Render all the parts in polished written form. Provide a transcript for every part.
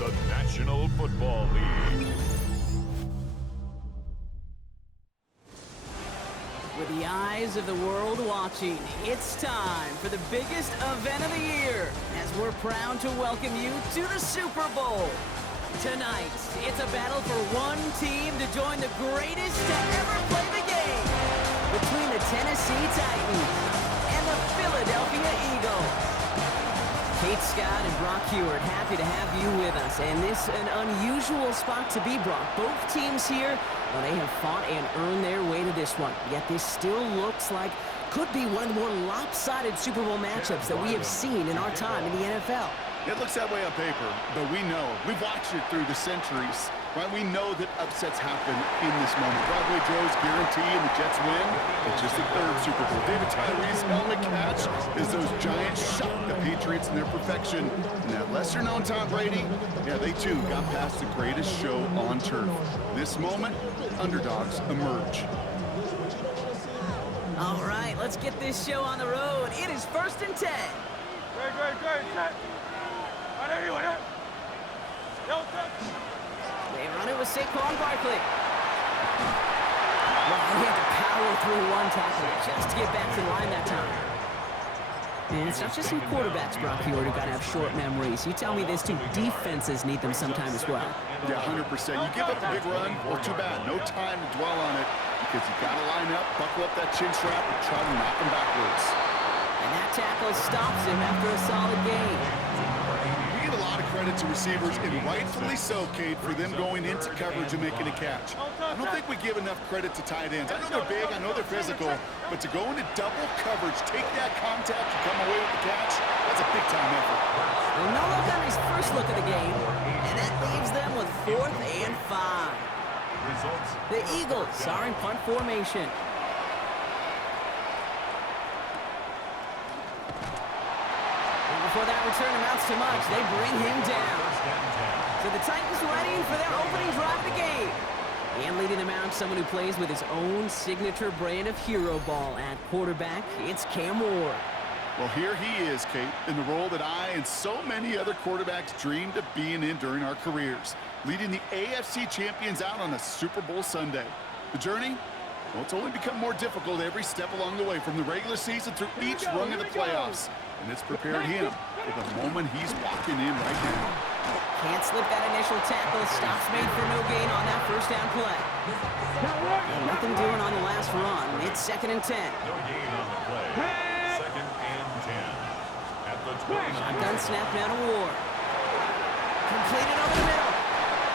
the National Football League. With the eyes of the world watching, it's time for the biggest event of the year as we're proud to welcome you to the Super Bowl. Tonight, it's a battle for one team to join the greatest to ever play the game between the Tennessee Titans and the Philadelphia Eagles. Kate Scott and Brock Hewitt, happy to have you with us. And this an unusual spot to be, Brock. Both teams here, well, they have fought and earned their way to this one. Yet this still looks like could be one of the more lopsided Super Bowl matchups that we have seen in our time in the NFL. It looks that way on paper, but we know. We've watched it through the centuries, right? We know that upsets happen in this moment. Broadway Joe's guarantee and the Jets win. It's just the third Super Bowl. David Tyree's helmet catch is those Giants shock the Patriots in their perfection. And that lesser-known Tom Brady, yeah, they too got past the greatest show on turf. This moment, underdogs emerge. All right, let's get this show on the road. It is 1st and 10. Great. They run it with Saquon Barkley. Well, he had to power through one tackle just to get back to the line that time. And it's not just some quarterbacks, Brock Hewitt, who got to have short memories. You tell me this too, defenses need them sometime as well. Yeah, 100%. You give up a big run, well, too bad. No time to dwell on it because you got to line up, buckle up that chin strap, and try to knock him backwards. And that tackle stops him after a solid gain. We give a lot of credit to receivers, and rightfully so, Kate, for them going into coverage and making a catch. I don't think we give enough credit to tight ends. I know they're big, I know they're physical, but to go into double coverage, take that contact, and come away with the catch, that's a big-time effort. Well, no look on his first look at the game, and that leaves them with 4th and 5. The Eagles are in punt formation. Before that return amounts to much, they bring him down. So the Titans ready for their opening drive of the game. And leading them out, someone who plays with his own signature brand of hero ball at quarterback, it's Cam Ward. Well, here he is, Kate, in the role that I and so many other quarterbacks dreamed of being in during our careers, leading the AFC champions out on a Super Bowl Sunday. The journey? Well, it's only become more difficult every step along the way, from the regular season through each rung of the playoffs. And it's prepared him for the moment he's walking in right now. Can't slip that initial tackle. Stops made for no gain on that first down play. And nothing doing on the last run. It's 2nd and 10. No gain on the play. 2nd and 10. At the 20. Shotgun snap now to Ward. Completed over the middle.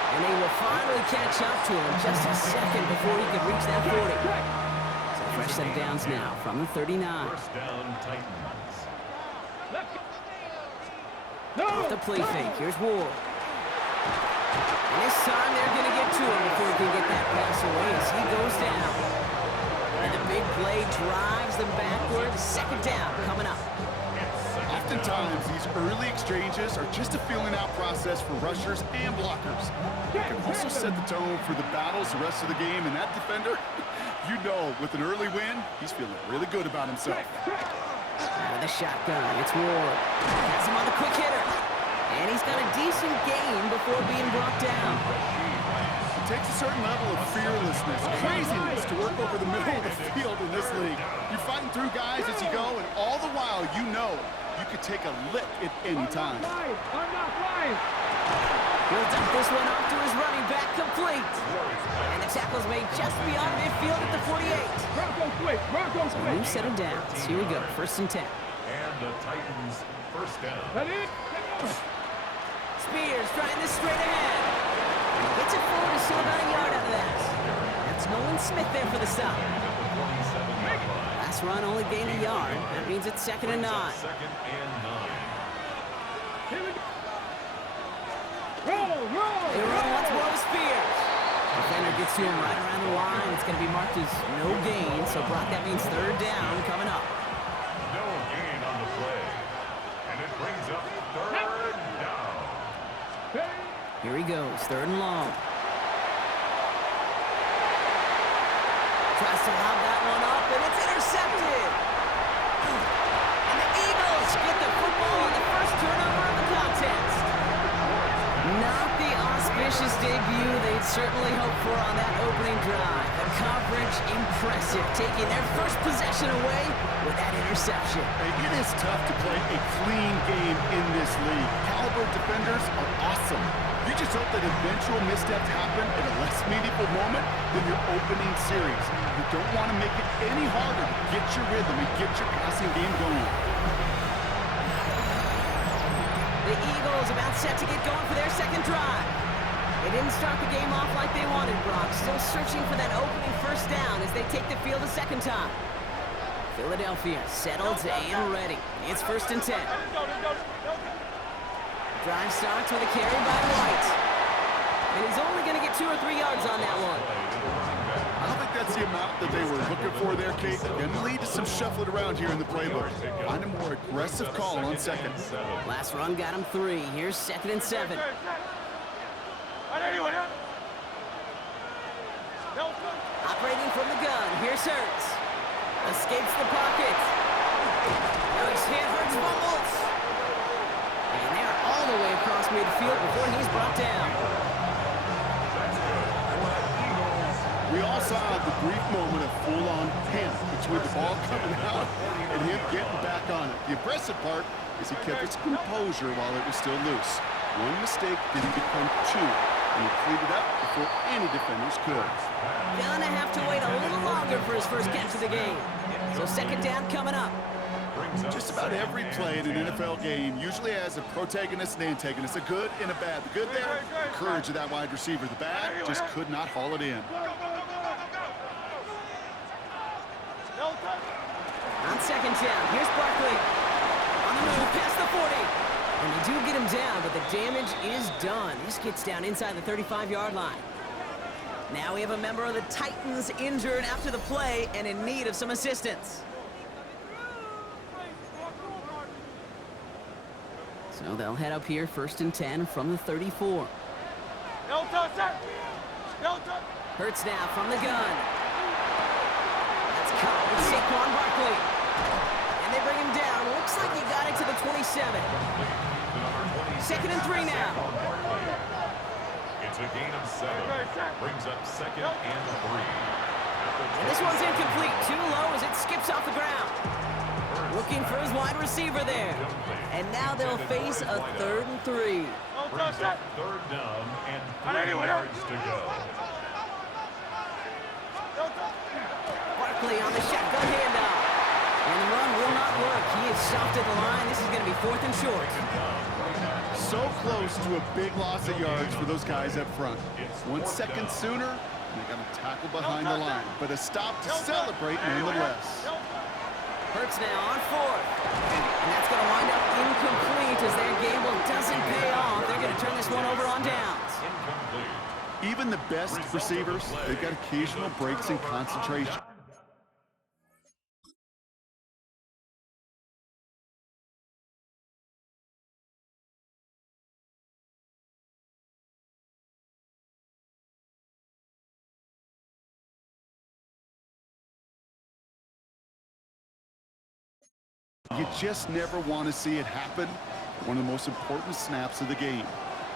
And they will finally catch up to him just a second before he could reach that 40. So fresh set of downs now from the 39. First down, Titans. Off the play fake. Here's Ward. And this time they're going to get to him before he can get that pass away as he goes down. And the big play drives them backward. 2nd down coming up. Oftentimes, these early exchanges are just a feeling-out process for rushers and blockers. They can also set the tone for the battles the rest of the game, and that defender, you know, with an early win, he's feeling really good about himself. Out of the shotgun, it's Ward. Has him on the quick hitter. And he's got a decent gain before being brought down. It takes a certain level of fearlessness, craziness to work over the middle of the field in this league. You're fighting through guys as you go, and all the while you know you could take a lick at any time. He'll dump this one off to his running back, complete. And the tackle's made just beyond midfield at the 48. So a new set of downs. Here we go, 1st and 10. And the Titans first down. Spears trying this straight ahead. And gets it forward to still about a yard out of that. That's Nolan Smith there for the stop. Last run only gained a yard. That means it's 2nd and 9. 2nd and 9. They run once more with Spears. Defender gets to him right around the line. It's going to be marked as no gain. So, Brock, that means 3rd down coming up. No gain on the play. And it brings up 3rd down. Here he goes, 3rd and long. Tries to lob that one up, and it's intercepted. And the Eagles get the football on the first turnover of the contest. 9 ambitious debut they'd certainly hoped for on that opening drive. The coverage impressive, taking their first possession away with that interception. It is tough to play a clean game in this league. Caliber defenders are awesome. You just hope that eventual missteps happen at a less meaningful moment than your opening series. You don't want to make it any harder to get your rhythm and get your passing game going. The Eagles about set to get going for their second drive. They didn't start the game off like they wanted, Brock. Still searching for that opening first down as they take the field a second time. Philadelphia settled and ready. It's 1st and 10. Drive starts with a carry by White. And he's only going to get 2 or 3 yards on that one. I don't think that's the amount that they were looking for there, Kate. Going to lead to some shuffling around here in the playbook. Find a more aggressive call on second. Last run got him 3. Here's 2nd and 7. Operating from the gun. Here's Hurts. Escapes the pocket. Now he's hit. Hurts fumbles. And they're all the way across midfield before he's brought down. We all saw the brief moment of full-on panic between the ball coming out and him getting back on it. The impressive part is he kept his composure while it was still loose. One mistake didn't become 2, and he cleaned it up before any defenders could. Gonna have to wait a little longer for his first catch of the game. So second down coming up. Just about every play in an NFL game usually has a protagonist and antagonist, a good and a bad. The good there, the courage of that wide receiver. The bad just could not haul it in. On second down, here's Barkley. On the move, past the 40. And they do get him down, but the damage is done. This gets down inside the 35-yard line. Now we have a member of the Titans injured after the play and in need of some assistance. So they'll head up here, 1st and 10 from the 34. Hurts now from the gun. That's caught with Saquon Barkley. And they bring him down. Looks like he got it to the 27. 2nd and 3 now. It's a gain of 7. Brings up 2nd and 3. And this one's incomplete. Too low as it skips off the ground. Looking for his wide receiver there. And now they'll face a 3rd and 3. Brings up 3rd down and 3 yards to go. Barkley on the shotgun handoff. And the run will not work. He is stopped at the line. This is going to be 4th and short. So close to a big loss of yards for those guys up front. 1 second sooner, and they got a tackle behind the line. But a stop to celebrate nonetheless. Hurts now on 4th. And that's going to wind up incomplete as their gamble doesn't pay off. They're going to turn this one over on downs. Even the best receivers, they've got occasional breaks in concentration. You just never want to see it happen. One of the most important snaps of the game.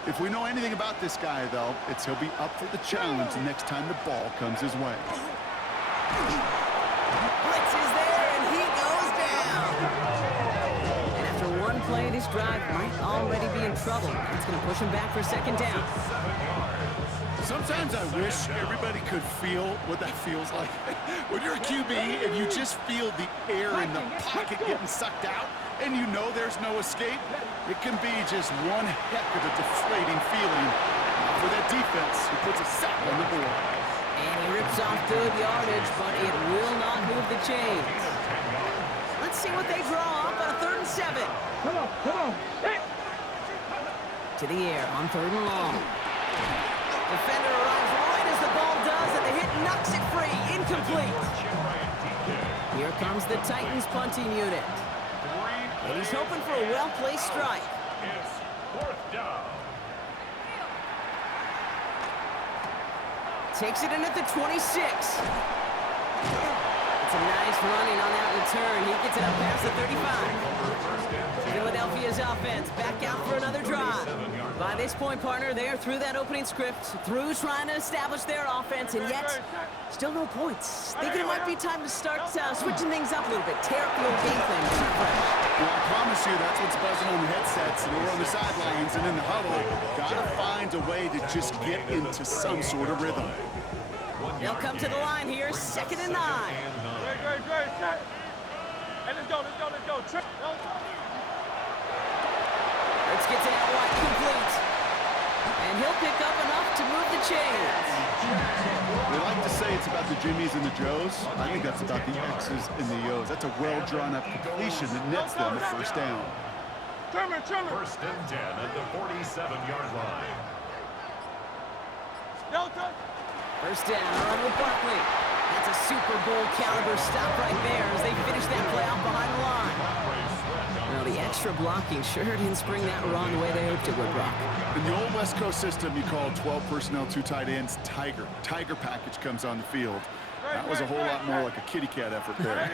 If we know anything about this guy, though, it's he'll be up for the challenge the next time the ball comes his way. Blitz is there, and he goes down. And after one play, this drive might already be in trouble. That's going to push him back for 2nd down. Sometimes I wish everybody could feel what that feels like. When you're a QB and you just feel the air in the pocket getting sucked out and you know there's no escape, it can be just one heck of a deflating feeling. For that defense, who puts a sack on the board. And he rips off good yardage, but it will not move the chains. Let's see what they draw up on a 3rd and 7. Come on. Hey. To the air on 3rd and long. Defender arrives right as the ball does, and the hit knocks it free. Incomplete. Here comes the Titans punting unit. And he's hoping for a well-placed strike. It's 4th down. Takes it in at the 26. Some nice running on that return. He gets it up past the 35. Philadelphia's offense back out for another drive. By this point, partner, they are through that opening script, through trying to establish their offense, and yet still no points. Thinking it might be time to start switching things up a little bit. Tear up the old game plan. Well, I promise you that's what's buzzing on the headsets and over on the sidelines and in the huddle. Gotta find a way to just get into some sort of rhythm. They'll come to the line here, 2nd and 9. Great. Hey, let's go. Let's get it out wide, complete. And he'll pick up enough to move the chains. We like to say it's about the Jimmies and the Joes. I think that's about the X's and the O's. That's a well-drawn-up completion that nets them a first down. First and 10 at the 47-yard line. First down, run with Barkley. That's a Super Bowl caliber stop right there as they finish that play out behind the line. Well, the extra blocking sure didn't spring that run the way they hoped it would, Brock. In the old West Coast system, you call 12 personnel, 2 tight ends, Tiger. Tiger package comes on the field. That was a whole lot more like a kitty cat effort there.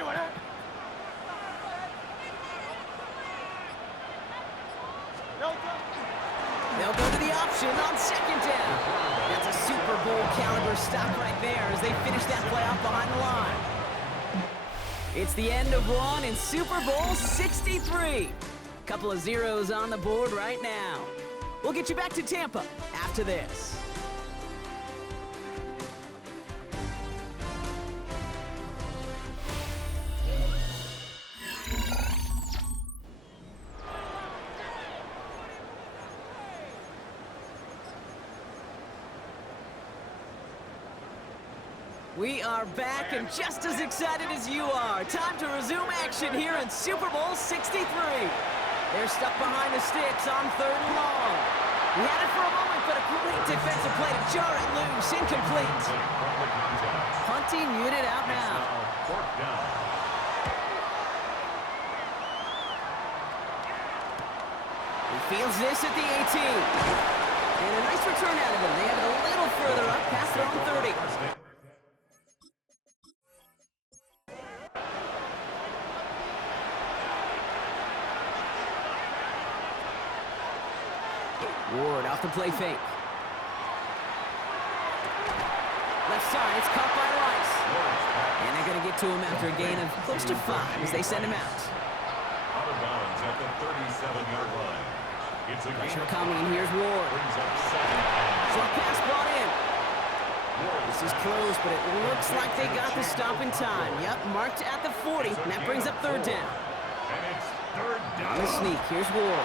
They'll go to the option on 2nd down. That's a Super Bowl caliber stop right there as they finish that play out behind the line. It's the end of one in Super Bowl 63. Couple of zeros on the board right now. We'll get you back to Tampa after this. We are back and just as excited as you are. Time to resume action here in Super Bowl 63. They're stuck behind the sticks on 3rd and long. We had it for a moment, but a great defensive play to jar it loose. Incomplete. Punting unit out now. He fields this at the 18. And a nice return out of him. They have it a little further up past their own 30. Ward off the play fake. Left side, it's caught by Rice. And they're going to get to him after a gain of close to 5 as they send him out. Out of bounds at the 37-yard line. It's a Pressure coming, and here's Ward. Short pass brought in. This is close, but it looks like they got the stop in time. Yep, marked at the 40, and that brings up 3rd down. And it's 3rd down. On the sneak, here's Ward.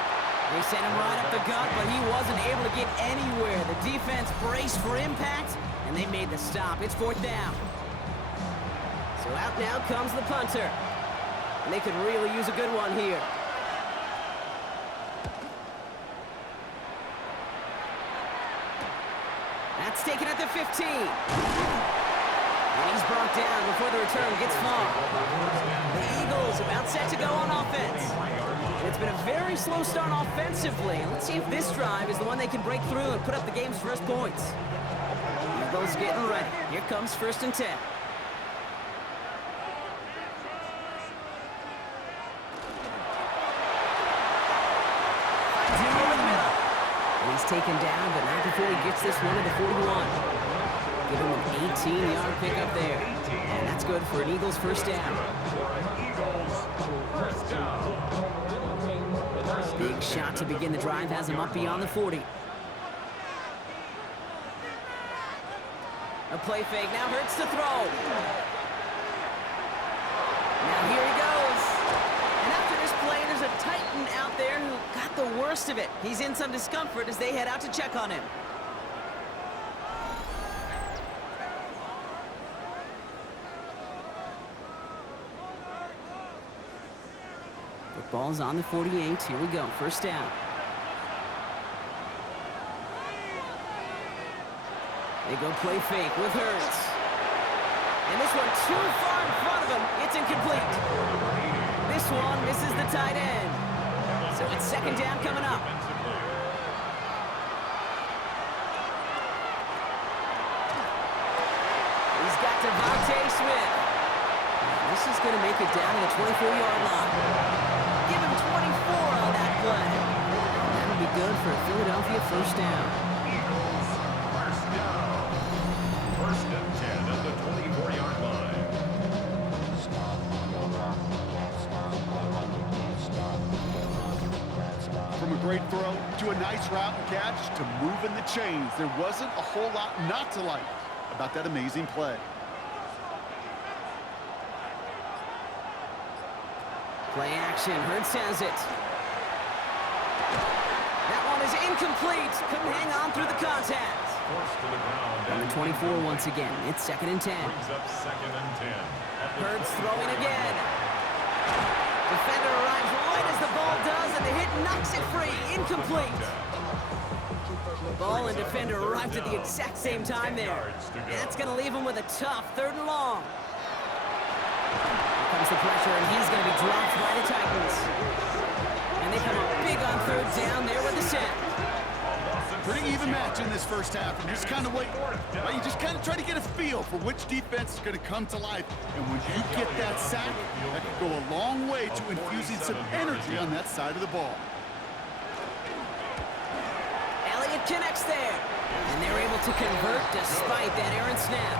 They sent him right up the gut, but he wasn't able to get anywhere. The defense braced for impact, and they made the stop. It's 4th down. So out now comes the punter. And they could really use a good one here. That's taken at the 15. And he's brought down before the return gets far. The Eagles about set to go on offense. And it's been a very slow start offensively. Let's see if this drive is the one they can break through and put up the game's first points. Eagles getting ready. Here comes 1st and 10. Finds him over the middle. And he's taken down, but not before he gets this one to the 41. Give him an 18-yard pickup there. And that's good for an Eagles first down. Big shot to begin the drive has him up beyond the 40. A play fake now hurts to throw. Now here he goes. And after this play, there's a Titan out there who got the worst of it. He's in some discomfort as they head out to check on him. Ball's on the 48. Here we go. First down. They go play fake with Hurts. And this one too far in front of him. It's incomplete. This one misses the tight end. So it's 2nd down coming up. He's got Devontae Smith. This is going to make it down to the 24-yard line. Give him 24 on that play. That'll be good for a Philadelphia first down. Eagles, first down. First and 10 at the 24-yard line. From a great throw to a nice route and catch to moving the chains, there wasn't a whole lot not to like about that amazing play. Play action. Hurts has it. That one is incomplete. Couldn't hang on through the contact. Forced to the ground. On the 24 once again. It's 2nd and 10. Brings up 2nd and 10. Hurts throwing again. Defender arrives right as the ball does, and the hit knocks it free. Incomplete. Ball and defender arrived at the exact same time there. That's going to leave him with a tough 3rd and long. Here comes the pressure, and he's going to be dropped by the Titans. And they come up big on 3rd down there with the sack. Pretty even match in this first half, and just kind of wait. Right? You just kind of try to get a feel for which defense is going to come to life. And when you get that sack, that can go a long way to infusing some energy on that side of the ball. Elliott connects there. And they're able to convert despite that errant snap.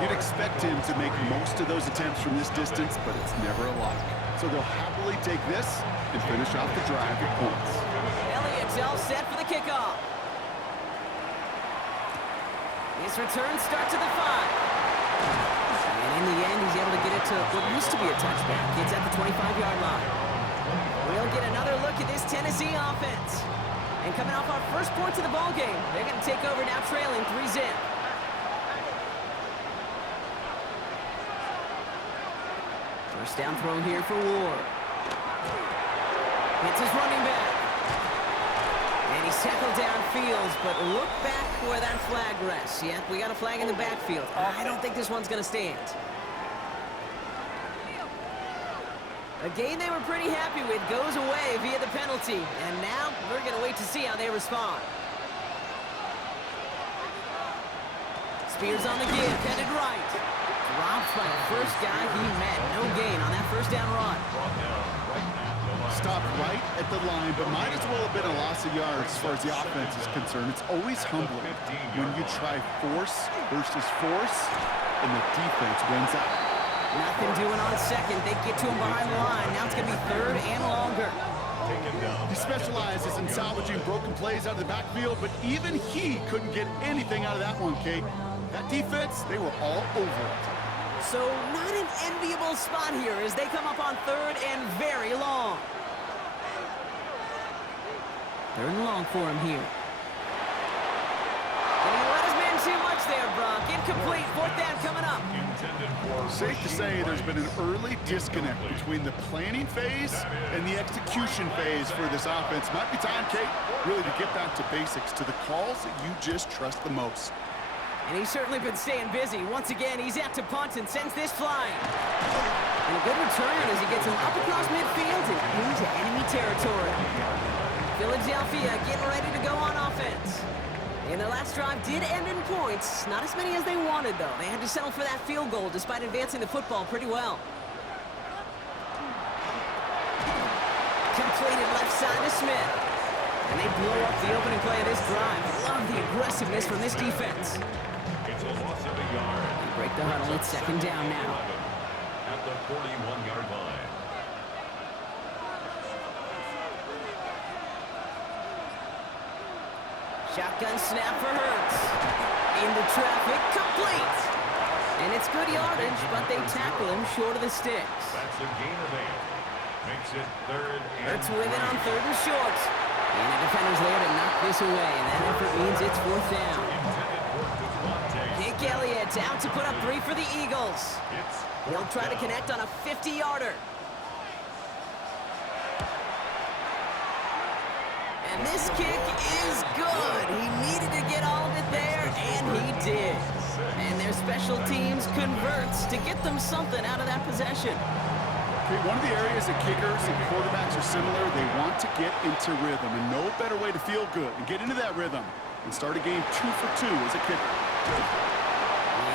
You'd expect him to make most of those attempts from this distance, but it's never a lock. So they'll happily take this and finish off the drive with points. Elliott's all set for the kickoff. His return starts at the 5. And in the end, he's able to get it to what used to be a touchback. It's at the 25-yard line. We'll get another look at this Tennessee offense. And coming off our first points of the ball game, they're going to take over now trailing 3-zip. First down throw here for Ward. It's his running back. And he's tackled downfield, but look back where that flag rests. Yep, we got a flag in the backfield. I don't think this one's going to stand. A game they were pretty happy with goes away via the penalty. And now we're going to wait to see how they respond. Spears on the give, headed right. Dropped by the first guy he met. No gain on that first down run. Stopped right at the line, but might as well have been a loss of yards as far as the offense is concerned. It's always humbling when you try force versus force, and the defense wins out. Nothing doing on second. They get to him behind the line. Now it's going to be 3rd and longer. He specializes in salvaging broken plays out of the backfield, but even he couldn't get anything out of that one, Kate. That defense, they were all over it. So not an enviable spot here as they come up on 3rd and very long. 3rd and long for him here. And he let his man too much there, Brock. Incomplete. 4th down coming up. Safe to say there's been an early disconnect between the planning phase and the execution phase for this offense. Might be time, Kate, really to get back to basics, to the calls that you just trust the most. And he's certainly been staying busy. Once again, he's out to punt and sends this flying. And a good return as he gets him up across midfield and into enemy territory. Philadelphia getting ready to go on offense. And their last drive did end in points. Not as many as they wanted, though. They had to settle for that field goal despite advancing the football pretty well. Completed left side to Smith. And they blow up the opening play of this drive. Love the aggressiveness from this defense. It's a loss of a yard. Break the huddle. It's 2nd down now. At the 41-yard line. Shotgun snap for Hurts. Into traffic, complete. And it's good yardage, but they tackle him short of the sticks. That's a gain of 8. Makes it 3rd and Hurts with it on 3rd and short. And the defender's there to knock this away, and that effort means it's 4th down. Nick Elliott out to put up 3 for the Eagles. He'll try to connect on a 50-yarder. And this kick is good. He needed to get all of it there, and he did. And their special teams converts to get them something out of that possession. Okay, one of the areas that kickers and quarterbacks are similar, they want to get into rhythm, and no better way to feel good and get into that rhythm and start a game 2 for 2 as a kicker.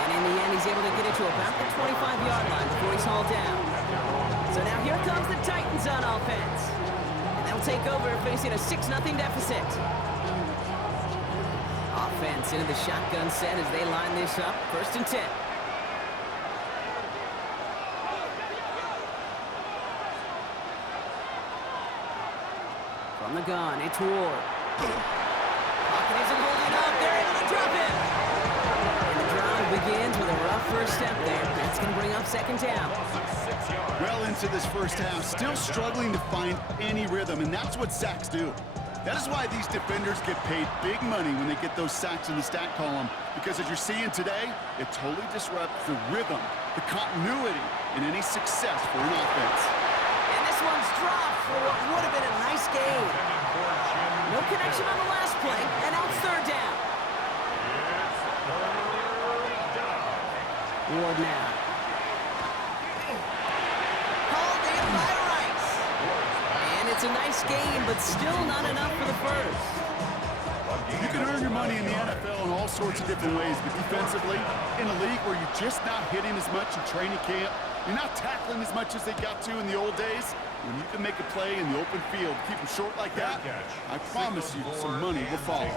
And in the end, he's able to get it to about the 25-yard line before he's hauled down. So now here comes the Titans on offense. And they'll take over facing a 6-0 deficit. Offense into the shotgun set as they line this up. 1st and 10. From the gun, it's Ward. Pocket isn't holding up. They're able to drop it. And the drive begins with a rough first step there. That's going to bring up 2nd down. Well into this first half, still struggling to find any rhythm, and that's what sacks do. That is why these defenders get paid big money when they get those sacks in the stat column, because as you're seeing today, it totally disrupts the rhythm, the continuity, and any success for an offense. And this one's dropped for what would have been a nice game. No connection on the last play, and now it's 3rd down. Ward now. Hauled in by Rice. And it's a nice game, but still not enough for the first. You can earn your money in the NFL in all sorts of different ways, but defensively, in a league where you're just not hitting as much in training camp, you're not tackling as much as they got to in the old days, when you can make a play in the open field, keep them short like that, I promise you some money will follow.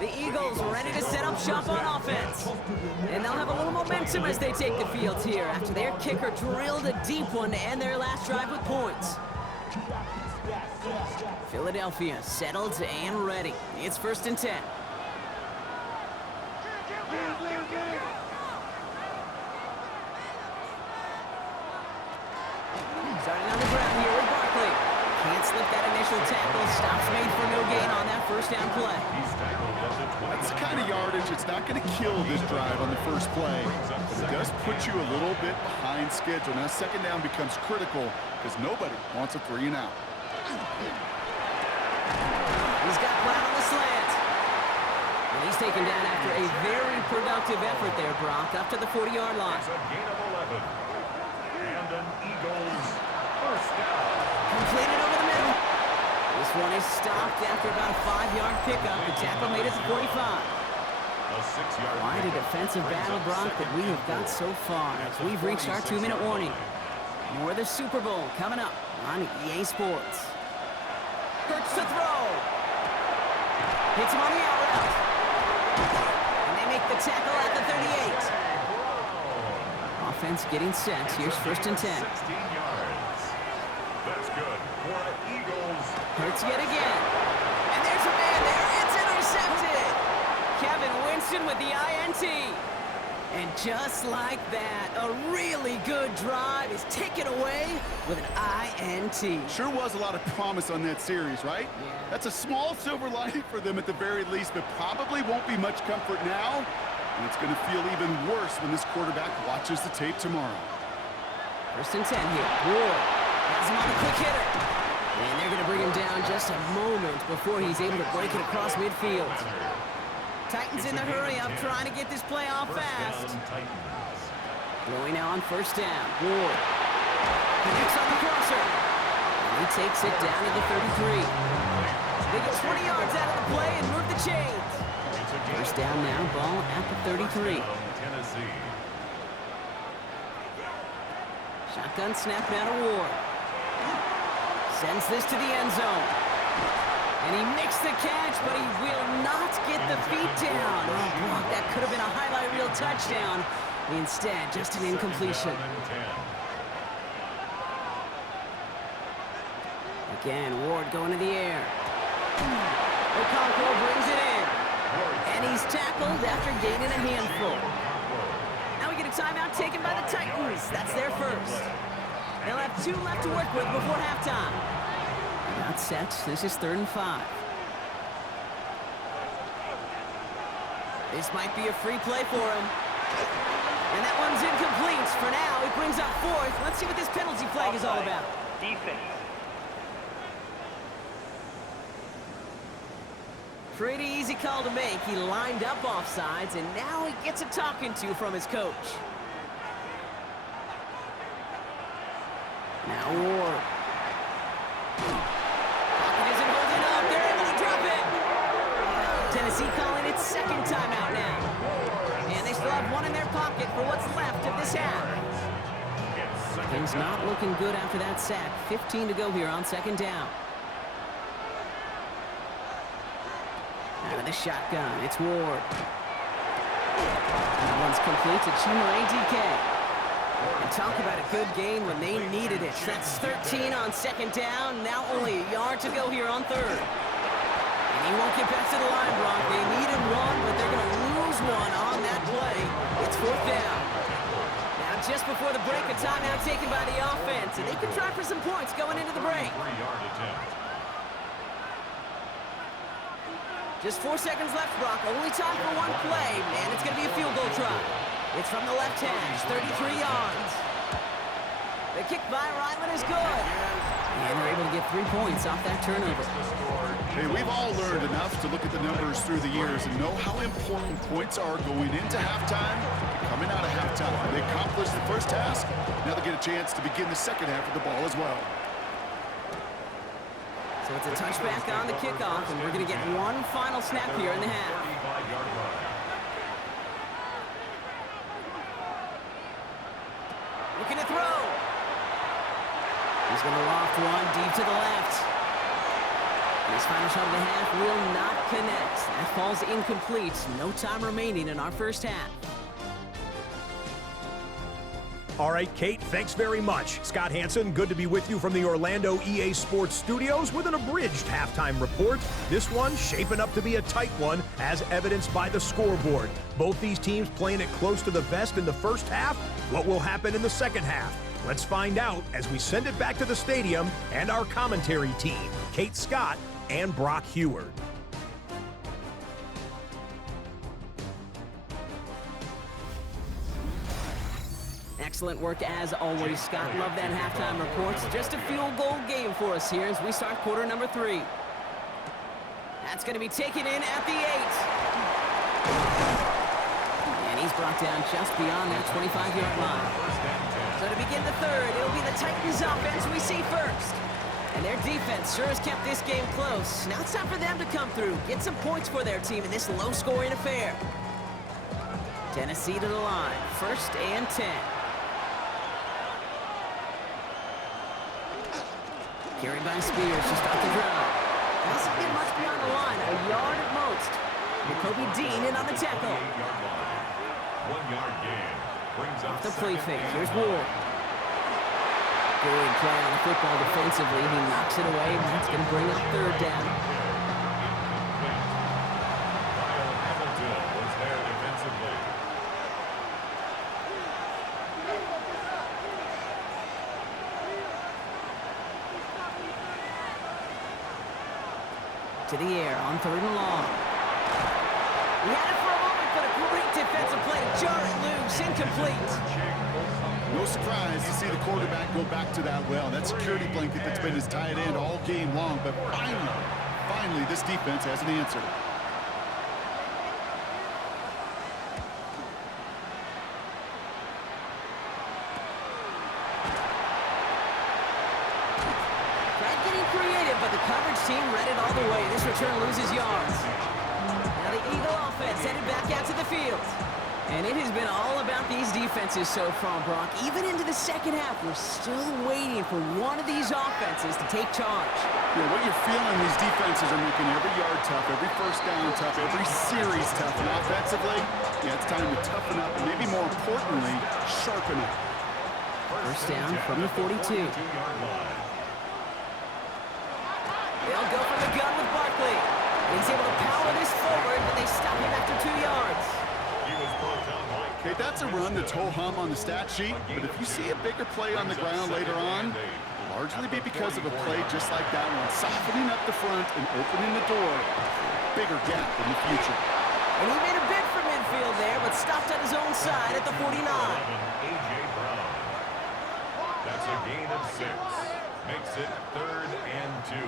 The Eagles ready to set up shop on offense. And they'll have a little momentum as they take the field here after their kicker drilled a deep one to end their last drive with points. Philadelphia settled and ready. It's 1st and 10. Starting on the ground here with Barkley. Can't slip that initial tackle. Stops made for no gain on that 1st down play. That's the kind of yardage it's not going to kill this drive on the first play, but it does put you a little bit behind schedule. Now 2nd down becomes critical because nobody wants a 3 and out. He's got Brown on the slant. And he's taken down after a very productive effort there, Brock, up to the 40-yard line. It's a gain of 11. And an Eagles 1st down. Completed over the middle. This one is stopped after about a 5-yard pickup. The tackle made it to 45. A 6-yard Quite a defensive battle, Brock, that we have got so far as we've reached our 2-minute warning. More of the Super Bowl coming up on EA Sports. Hurts to throw. Hits him on the out route. And they make the tackle at the 38. Offense getting set. Here's 1st and 10. 16 yards. That's good for the Eagles. Hurts yet again. And there's a man there. It's intercepted. Kevin Winston with the INT. And just like that, a really good drive is taken away with an INT. Sure was a lot of promise on that series, right? Yeah. That's a small silver lining for them at the very least, but probably won't be much comfort now. And it's going to feel even worse when this quarterback watches the tape tomorrow. 1st and 10 here. Ward has him on the quick hitter. And they're going to bring him down just a moment before he's able to break it across midfield. Titans in the hurry up, trying to get this play off fast. Blowing now on 1st down. Ward connects on the crosser. And he takes it down to the 33. They get 20 yards out of the play and move the chains. 1st down now, ball at the 33. Shotgun snap now to Ward. Sends this to the end zone. And he makes the catch, but he will not get the feet down. Oh, Brock, that could have been a highlight reel touchdown. Instead, just an incompletion. Again, Ward going to the air. Okonkwo brings it in. And he's tackled after gaining a handful. Now we get a timeout taken by the Titans. That's their first. They'll have 2 left to work with before halftime. Not set. This is 3rd and 5. This might be a free play for him. And that one's incomplete. For now, it brings up 4th. Let's see what this penalty flag is all about. Defense. Pretty easy call to make. He lined up offsides, and now he gets a talking to from his coach. Now Ward. Pocket isn't holding up. They're able to drop it. Tennessee calling its second timeout now. And they still have one in their pocket for what's left of this half. Things not looking good after that sack. 15 to go here on second down. Out of the shotgun, it's Ward. That one's complete to Chimere DK. And talk about a good game when they needed it. That's 13 on second down. Now only a yard to go here on third. And he won't get back to the line, Brock. They needed one, but they're going to lose one on that play. It's fourth down. Now just before the break, a timeout taken by the offense. And they can try for some points going into the break. Just 4 seconds left, Brock. Only time for one play, and it's going to be a field goal try. It's from the left hash, 33 yards. The kick by Ryland is good. And they're able to get 3 points off that turnover. Hey, we've all learned enough to look at the numbers through the years and know how important points are going into halftime and coming out of halftime. They accomplished the first task. Now they get a chance to begin the second half of the ball as well. So it's a touchback on the kickoff, and we're going to get one final snap here in the half. Looking to throw. He's going to loft one deep to the left. And his final shot of the half will not connect. That falls incomplete. No time remaining in our first half. All right, Kate, thanks very much. Scott Hansen, good to be with you from the Orlando EA Sports Studios with an abridged halftime report. This one shaping up to be a tight one, as evidenced by the scoreboard. Both these teams playing it close to the vest in the first half. What will happen in the second half? Let's find out as we send it back to the stadium and our commentary team, Kate Scott and Brock Heward. Excellent work as always, Scott. Love that halftime report. Just a field goal game for us here as we start quarter number 3. That's going to be taken in at the 8. And he's brought down just beyond that 25-yard line. So to begin the third, it'll be the Titans offense we see first. And their defense sure has kept this game close. Now it's time for them to come through, get some points for their team in this low-scoring affair. Tennessee to the line, 1st and 10. Carried by Spears just off the ground. Doesn't get much beyond the line, a yard at most. Jacoby Dean in on the tackle. 1 yard gain. Brings up Off the play fake, here's Ward. Good play on the football defensively. He knocks it away, and that's going to bring up third down. Kyle Hamilton was there defensively. To the air on 3rd and long. He had it for a moment, but a great defensive play to jar it loose, incomplete. No surprise to see the quarterback go back to that well. That security blanket that's been his tight end all game long, but finally, this defense has an answer. Creative, but the coverage team read it all the way. This return loses yards. Now the Eagle offense headed back out to the field. And it has been all about these defenses so far, Brock. Even into the second half, we're still waiting for one of these offenses to take charge. Yeah, what you're feeling, these defenses are making every yard tough, every first down tough, every series tough. And offensively, yeah, it's time to toughen up, and maybe more importantly, sharpen up. First down from the 42. They'll go for the gun with Barkley. He's able to power this forward, but they stop him after 2 yards. Okay, that's a run that's ho-hum on the stat sheet, but if you see a bigger play on the ground later on, it'll largely be because of a play just like that one, softening up the front and opening the door. Bigger gap in the future. And he made a bid for midfield there, but stopped on his own side at the 49. A.J. Brown. That's a gain of 6. Makes it 3rd and 2.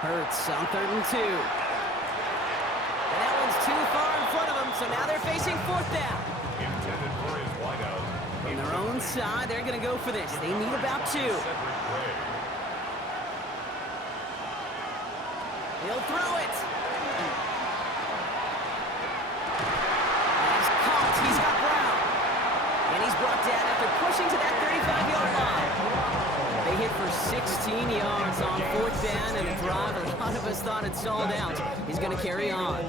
Hurts on 3rd and 2. And that one's too far in front of them, so now they're facing 4th down. Intended for his wideout. From their own side, they're going to go for this. They need about 2. He'll throw it. 16 yards on 4th down, and a drive a lot of us thought had stalled out. He's going to carry on.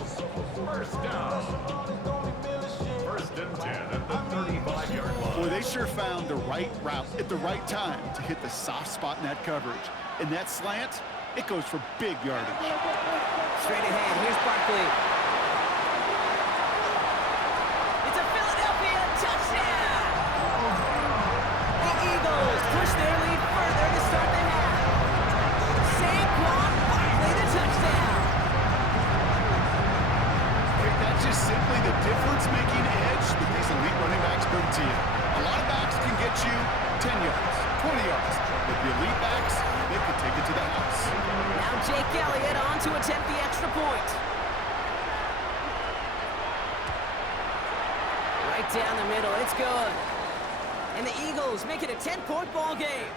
First down. First and 10 at the 35-yard line. Boy, they sure found the right route at the right time to hit the soft spot in that coverage. And that slant, it goes for big yardage. Straight ahead, here's Barkley. It's a Philadelphia touchdown! The Eagles push their lead further to start the half. Saquon Barkley, the touchdown! Hey, that's just simply the difference-making edge that these elite running backs bring to you. A lot of backs can get you 10 yards, 20 yards, but the elite backs, they can take it to the house. Now Jake Elliott on to attempt the extra point. Right down the middle, it's good. And the Eagles make it a 10-point ball game.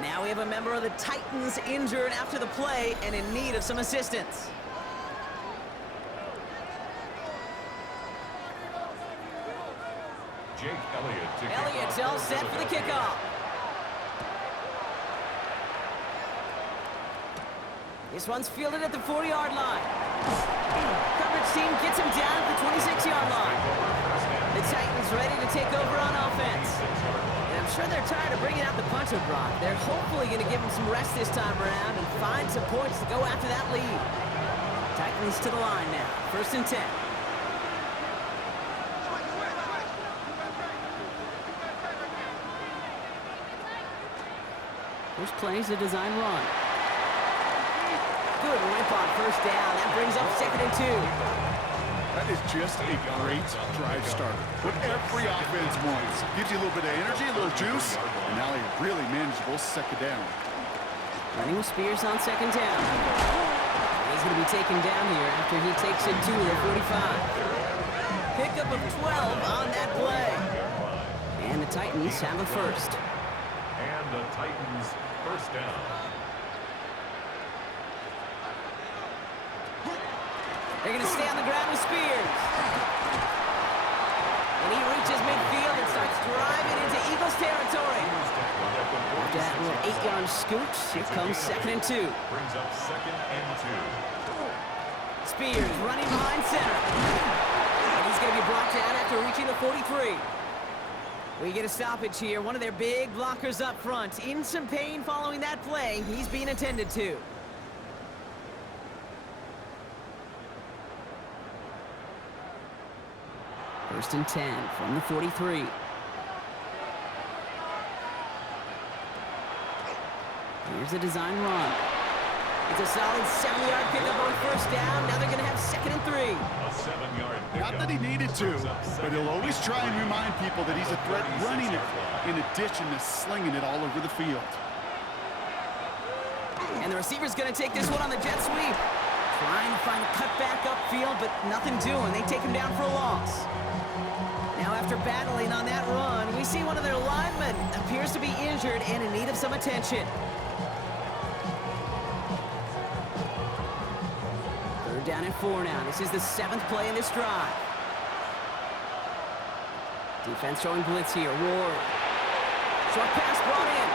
Now we have a member of the Titans injured after the play and in need of some assistance. Jake Elliott to kick Elliott's off all for set for the Philadelphia. kickoff. This one's fielded at the 40-yard line. Coverage team gets him down at the 26-yard line. The Titans ready to take over on offense. And I'm sure they're tired of bringing out the puncher, Brock. They're hopefully going to give him some rest this time around and find some points to go after that lead. Titans to the line now. First and 10. First play's a design run. Good rip on first down. That brings up 2nd and 2. That is just a great drive starter. What every offense wants. Gives you a little bit of energy, a little juice, and now a really manageable 2nd down. Running with Spears on 2nd down. He's going to be taken down here after he takes it to the 45. Pickup of 12 on that play. And the Titans have a first. And the Titans first down. They're going to stay on the ground with Spears. And he reaches midfield and starts driving into Eagles territory. After that little 8-yard scoot, here comes 2nd and 2. Brings up 2nd and 2. Spears running behind center. And he's going to be brought down after reaching the 43. We get a stoppage here. One of their big blockers up front. In some pain following that play. He's being attended to. First and 10 from the 43. Here's a design run. It's a solid 7-yard pickup on first down. Now they're going to have 2nd and 3. A 7-yard pickup. Not that he needed to, but he'll always try and remind people that he's a threat running it, in addition to slinging it all over the field. And the receiver's going to take this one on the jet sweep. Trying to find a cutback upfield, but nothing doing. They take him down for a loss. Now after battling on that run, we see one of their linemen appears to be injured and in need of some attention. Third down and 4 now. This is the 7th play in this drive. Defense showing blitz here. Ward. Short pass brought in.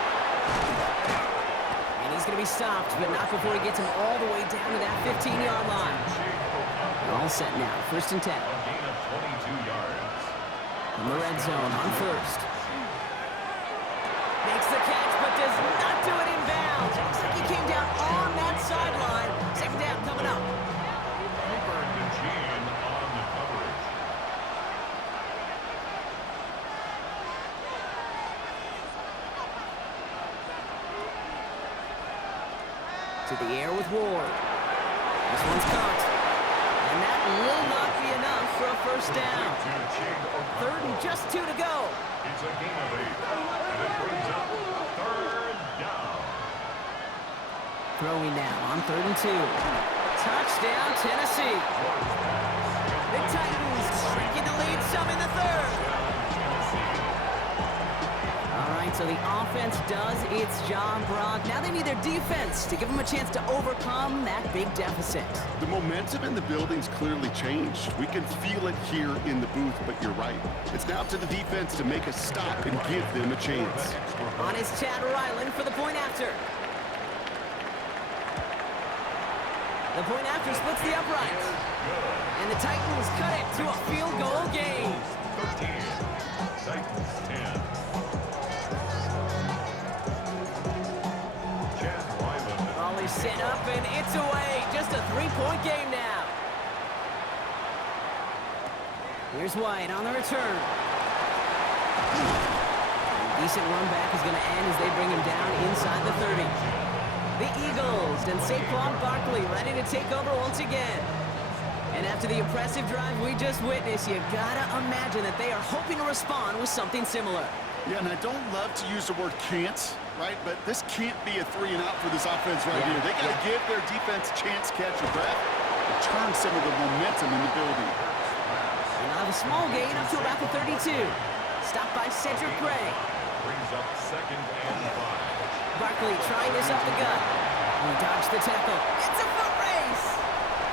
And he's going to be stopped, but not before he gets him all the way down to that 15-yard line. All set now. First and 10. A gain of 22 yards. In the red zone on first. Makes the catch, but does not do it in bounds. Looks like he came down on that sideline. 2nd down coming up. Cooper and Jean on the coverage. To the air with Ward. This one's caught. And that will not be enough for a first down. 3rd and just 2 to go. It's a gain of 8. And it brings up 3rd down. Throwing now on 3rd and 2. Touchdown, Tennessee. The Titans shrinking the lead some in the 3rd. All right, so the offense does its job, Brock. Now they need their defense to give them a chance to overcome that big deficit. The momentum in the building's clearly changed. We can feel it here in the booth, but you're right. It's now up to the defense to make a stop and give them a chance. On is Chad Ryland for the point after. The point after splits the uprights. And the Titans cut it to a field goal game. 13. Titans 10. Chad Ryland. Ball is set up and it's away. Just a 3-point game now. Here's White on the return. Decent run back is going to end as they bring him down inside the 30. The Eagles and Saquon Barkley ready to take over once again. And after the impressive drive we just witnessed, you gotta imagine that they are hoping to respond with something similar. Yeah, and I don't love to use the word can't, right? But this can't be a 3-and-out for this offense right here. They got to give their defense a chance to catch a breath and turn some of the momentum in the building. And now have a small gain up to about the 32. Stopped by Cedric Gray. Brings up 2nd and 5. Barkley trying this up the gut. He dodged the tackle. It's a foot race.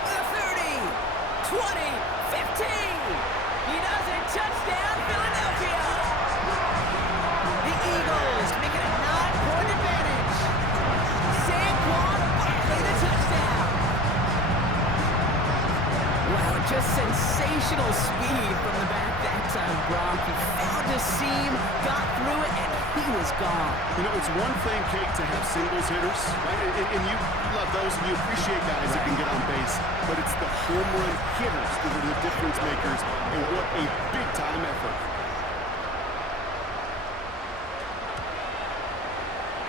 The 30, 20, 15. He does it. Touchdown, Philadelphia. The Eagles make it a 9-point advantage. Saquon Barkley, the touchdown. Wow, just sensational speed from the back that time, Brock. He found a seam, got through it, and he was gone. You know, it's one thing, Kate, to have singles hitters, right? And you love those, and you appreciate guys that can get on base. But it's the home run hitters that are the difference makers, and what a big-time effort.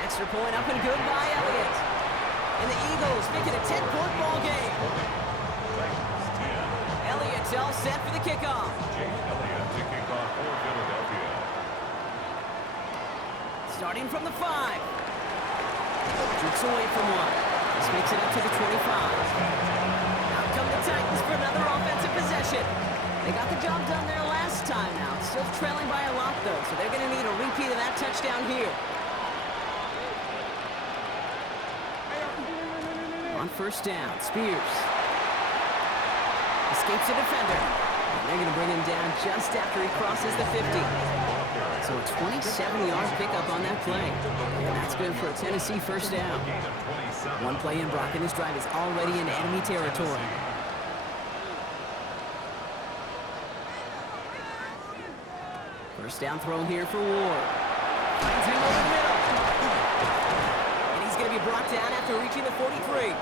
Extra point up and good by Elliott. And the Eagles make it a 10-point ball game. Elliott's all set for the kickoff. Jake Elliott to kick off for Philadelphia. Starting from the 5. Drifts away from one. This makes it up to the 25. Out come the Titans for another offensive possession. They got the job done there last time out. Still trailing by a lot, though, so they're going to need a repeat of that touchdown here. On first down, Spears. Escapes a defender. And they're going to bring him down just after he crosses the 50. So a 27-yard pickup on that play. And that's good for a Tennessee first down. One play in, Brock, and this drive is already in enemy territory. First down throw here for Ward. Finds him over the middle. And he's going to be brought down after reaching the 43.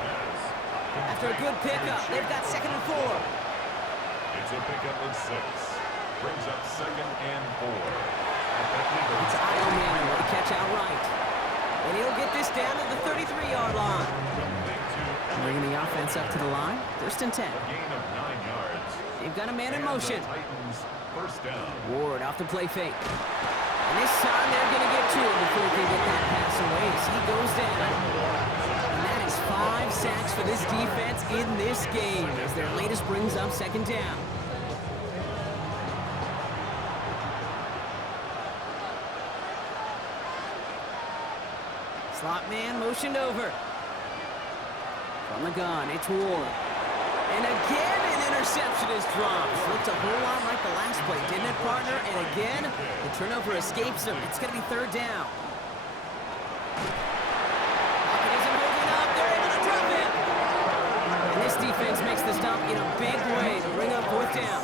After a good pickup, they've got 2nd and 4. It's a pickup of 6. Brings up 2nd and 4. It's Io Manning with a catch out right. And he'll get this down to the 33-yard line. Bringing the offense up to the line. 1st and 10. A gain of 9 yards. They've got a man in motion. Titans first down. Ward off the play fake. And this time they're going to get to him before they get that pass away as he goes down. And that is 5 sacks for this defense in this game as their latest brings up 2nd down. Slot man motioned over. From the gun, it's Ward. And again, an interception is dropped. Looked a whole lot like the last play, didn't it, partner? And again, the turnover escapes him. It's going to be 3rd down. Pocket isn't holding up. They're able to drop him. And this defense makes the stop in a big way to bring up 4th down.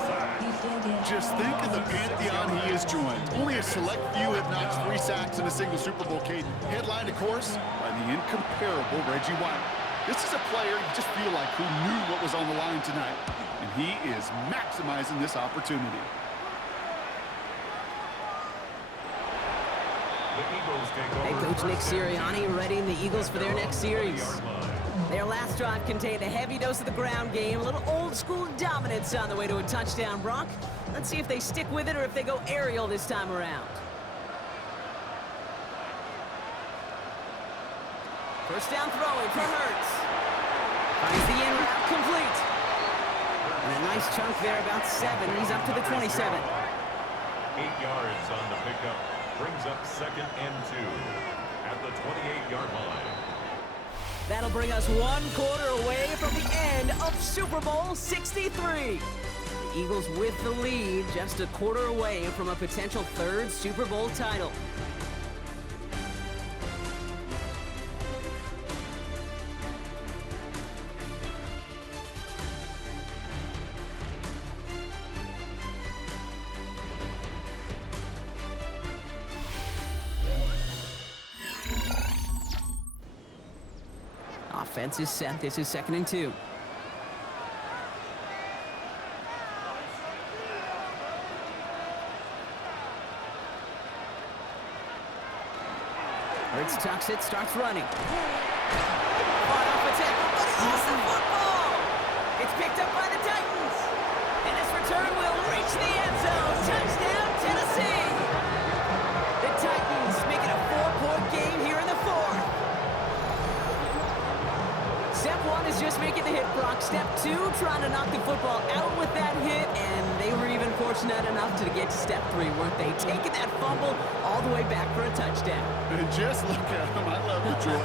Just think of the pantheon he has joined. Only a select few have notched 3 sacks in a single Super Bowl, Kate. Headlined, of course, by the incomparable Reggie White. This is a player you just feel like who knew what was on the line tonight. And he is maximizing this opportunity. The Eagles take over. Head coach Nick Sirianni readying the Eagles for their next series. Their last drive contained a heavy dose of the ground game, a little old-school dominance on the way to a touchdown, Brock. Let's see if they stick with it or if they go aerial this time around. First down throwing for Hurts. Finds the in route complete. And a nice chunk there, about 7. He's up to the 27. 8 yards on the pickup. Brings up 2nd and 2 at the 28-yard line. That'll bring us 1 quarter away from the end of Super Bowl 63. The Eagles with the lead, just a quarter away from a potential 3rd Super Bowl title. Offense is set. This is 2nd and 2. Hurts tucks it, starts running. Fought off a tackle, but he lost the football. It's picked up by the Titans. And this return will reach the end zone. Touchdown, Tennessee. The Titans make it a 4-point game here in the 4th. Step 1 is just making the hit, Brock. Step 2, trying to knock the football out with that hit, and they were even fortunate enough to get to step 3, weren't they? Taking that fumble all the way back for a touchdown. And just look at them. I love the joy.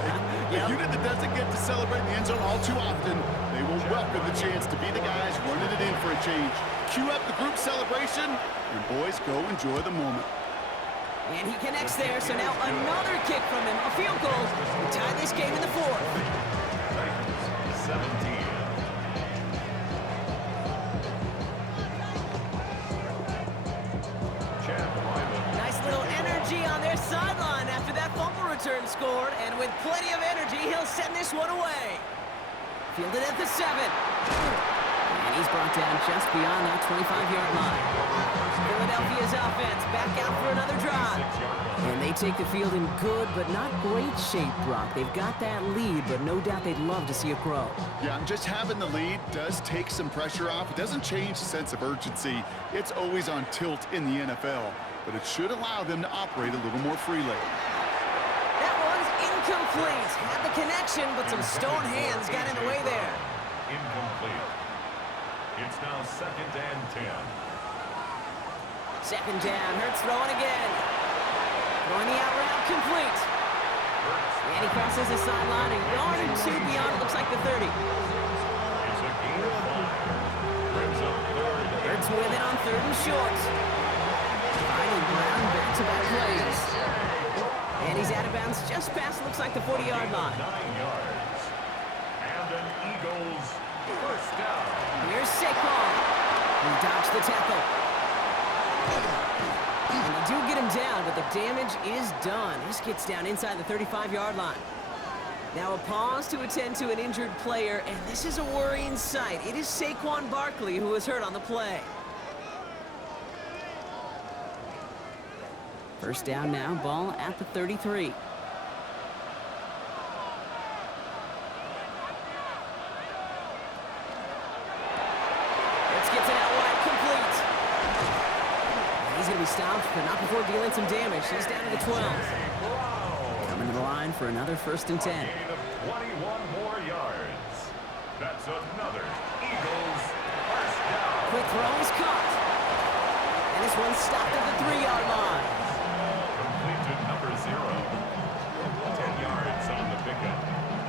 The unit that doesn't get to celebrate in the end zone all too often, they will welcome the chance to be the guys running it in for a change. Cue up the group celebration, and boys, go enjoy the moment. And he connects there, so now another kick from him, a field goal, to tie this game in the 4th. 17. Nice little energy on their sideline after that fumble return scored, and with plenty of energy, he'll send this one away. Fielded at the 7. And he's brought down just beyond that 25-yard line. Philadelphia's offense back out for another drive. And they take the field in good but not great shape, Brock. They've got that lead, but no doubt they'd love to see it grow. Yeah, just having the lead does take some pressure off. It doesn't change the sense of urgency. It's always on tilt in the NFL, but it should allow them to operate a little more freely. That one's incomplete. Had the connection, but some stone hands got in the way there. Incomplete. It's now 2nd and 10. 2nd down. Hurts throwing again. Throwing the out route complete. And he crosses the sideline, a yard or 2 beyond, it looks like the 30. It's a gain of 5. Brings up 3rd. Hurts with it on 3rd and short. Finding Brown back-to-back plays. And he's out of bounds just past, looks like the 40-yard line. 9 yards. And an Eagles first down. Here's Saquon. He dodged the tackle. And they do get him down, but the damage is done. This gets down inside the 35-yard line. Now a pause to attend to an injured player, and this is a worrying sight. It is Saquon Barkley who was hurt on the play. First down now, ball at the 33. Gets it out wide, complete. He's going to be stopped, but not before dealing some damage. He's down to the 12. Coming to the line for another 1st and 10. Gain of 21 more yards. That's another Eagles first down. Quick throw is caught. And this one's stopped at the 3-yard line. Complete to number 0. 10 yards on the pickup.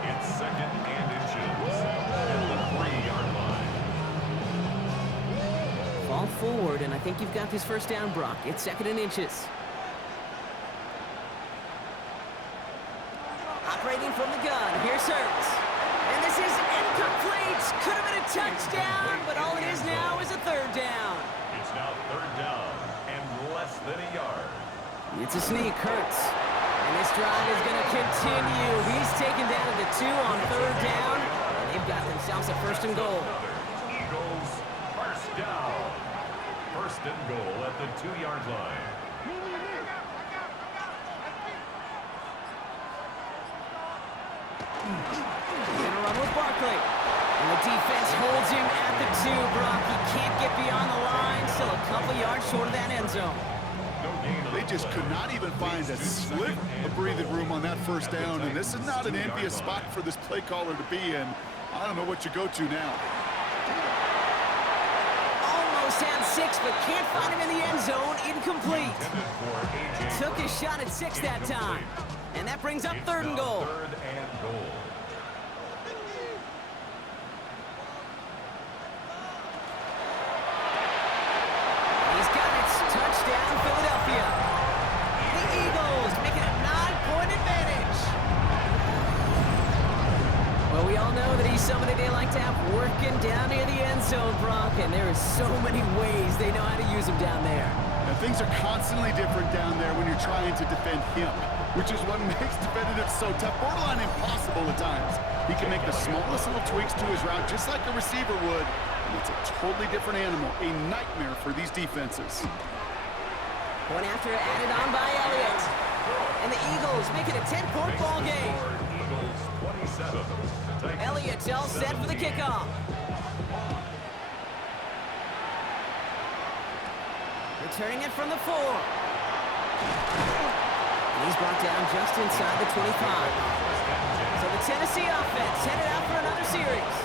It's 2nd and inches. At the 3-yard line. Ball forward, and I think you've got this first down, Brock. It's 2nd and inches. Operating from the gun. Here's Hurts. And this is incomplete. Could have been a touchdown, but all it is now is a 3rd down. It's now 3rd down and less than a yard. It's a sneak, Hurts. And this drive is going to continue. He's taken down at the 2 on 3rd down, and they've got themselves a 1st and goal. Eagles first down. 1st and goal at the 2-yard line. Gonna run with Barkley. And the defense holds him at the 2, Brock. He can't get beyond the line. Still a couple yards short of that end zone. They just could not even find a slit of breathing room on that first down, and this is not an envious spot for this play caller to be in. I don't know what you go to now. Almost had 6, but can't find him in the end zone. Incomplete. Took his shot at 6 that time. And that brings up 3rd and goal. 3rd and goal. He's got it. Touchdown, Philadelphia. The Eagles making a 9-point advantage. Well, we all know that he's somebody they like to have working down near the end zone, Brock, and there is so many ways they know how to use him down there. And things are constantly different down there when you're trying to defend him. which is what makes defending so tough, borderline impossible at times. He can make the smallest little tweaks to his route just like a receiver would, and it's a totally different animal, a nightmare for these defenses. Point after added on by Elliott. And the Eagles make it a 10-point ball game. Eagles 27. Elliott's all set for the kickoff. Returning it from the 4. And he's brought down just inside the 25. So the Tennessee offense headed out for another series.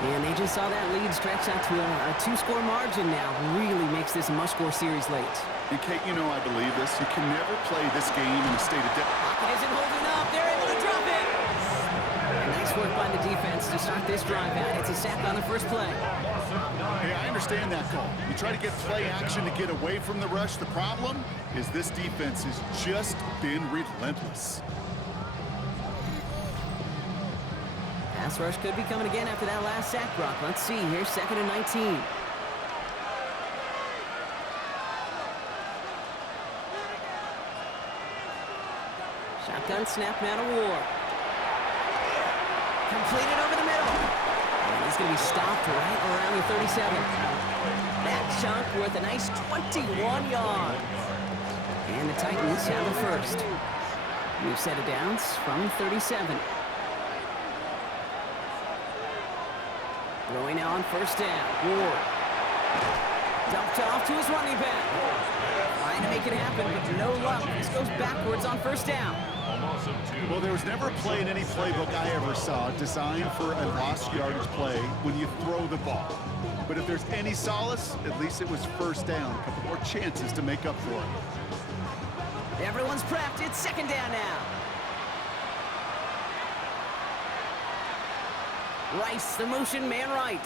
And they just saw that lead stretch out to a 2-score margin now. Really makes this a must-score series late. And Kate, you know I believe this. You can never play this game in a state of depth. Pocket isn't holding up. They're able to drop it. Nice work by the defense to start this drive out. It's a sack on the first play. Hey, I understand that call. You try to get play action to get away from the rush. The problem is this defense has just been relentless. Pass rush could be coming again after that last sack, Brock. Let's see. Here's 2nd and 19. Shotgun snap now to Ward. Completed over the middle. And he's going to be stopped right around the 37. That chunk worth a nice 21 yards. And the Titans have the first. New set of downs from 37. Throwing now on first down. Ward. Dumped off to his running back. Trying to make it happen, but no luck. This goes backwards on first down. Well, there was never a play in any playbook I ever saw designed for a lost yardage play when you throw the ball. But if there's any solace, at least it was first down. A couple more chances to make up for it. Everyone's prepped. It's 2nd down now. Rice, the motion man right.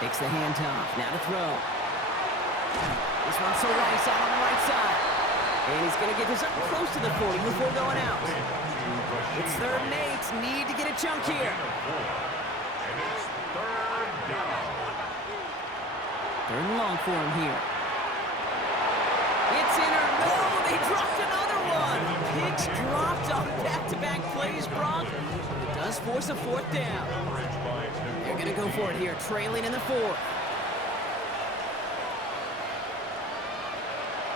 Takes the handoff. Now to throw. This one's to Rice out on the right side. And he's going to get this up close to the 40 before going out. It's 3rd and 8. Need to get a chunk here. And it's 3rd down. 3rd and long for him here. It's in or no. They dropped another one. Picks dropped on back-to-back plays, Brock. It does force a 4th down. They're going to go for it here, trailing in the 4th.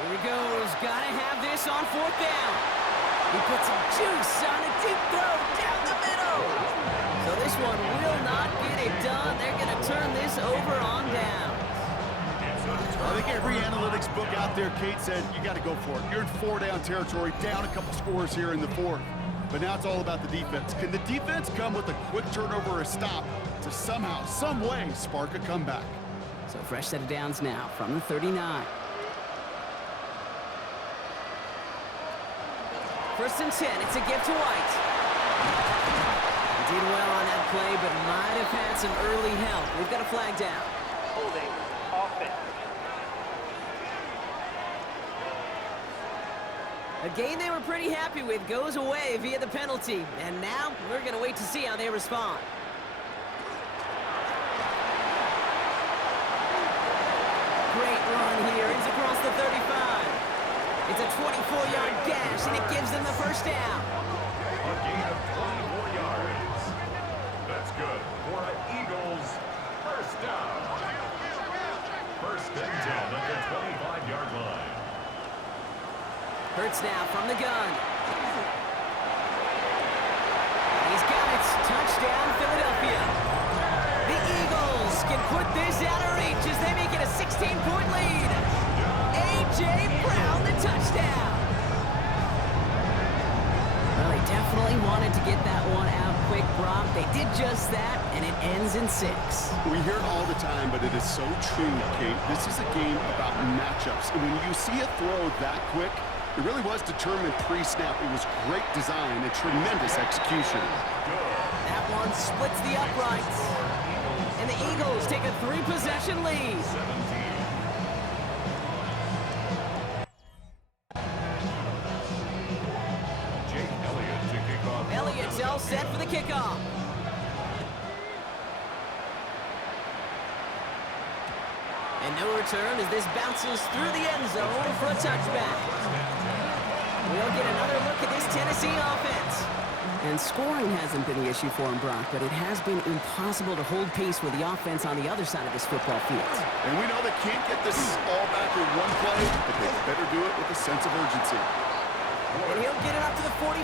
Here he goes. Gotta have this on 4th down. He puts some juice on a deep throw down the middle. So this one will not get it done. They're going to turn this over on down. I think every analytics book out there, Kate, said you got to go for it. You're in 4-down territory, down a couple scores here in the 4th. But now it's all about the defense. Can the defense come with a quick turnover or a stop to somehow, some way, spark a comeback? So fresh set of downs now from the 39. 1st and 10. It's a give to White. He did well on that play, but might have had some early help. We've got a flag down. Holding offense. A game they were pretty happy with goes away via the penalty. And now we're going to wait to see how they respond. Great run here. It's across the 35. It's a 24-yard gash, and it gives them the first down. A gain of 24 yards. That's good for an Eagles first down. 1st and 10 at the 25-yard line. Hurts now from the gun. He's got it. Touchdown, Philadelphia. The Eagles can put this out of reach as they make it a 16-point lead. A.J. Brown, the touchdown. Well, they definitely wanted to get that one out quick, Brock. They did just that, and it ends in 6. We hear it all the time, but it is so true, Kate. This is a game about matchups. And when you see a throw that quick, it really was determined pre-snap. It was great design and tremendous execution. That one splits the uprights. And the Eagles take a 3-possession lead. 17. Jake Elliott to kick off. Elliott's all set for the kickoff. And no return as this bounces through the end zone for a touchback. We'll get another look at this Tennessee offense. And scoring hasn't been the issue for him, Brock, but it has been impossible to hold pace with the offense on the other side of this football field. And we know they can't get this all back in one play, but they better do it with a sense of urgency. And he'll get it up to the 44.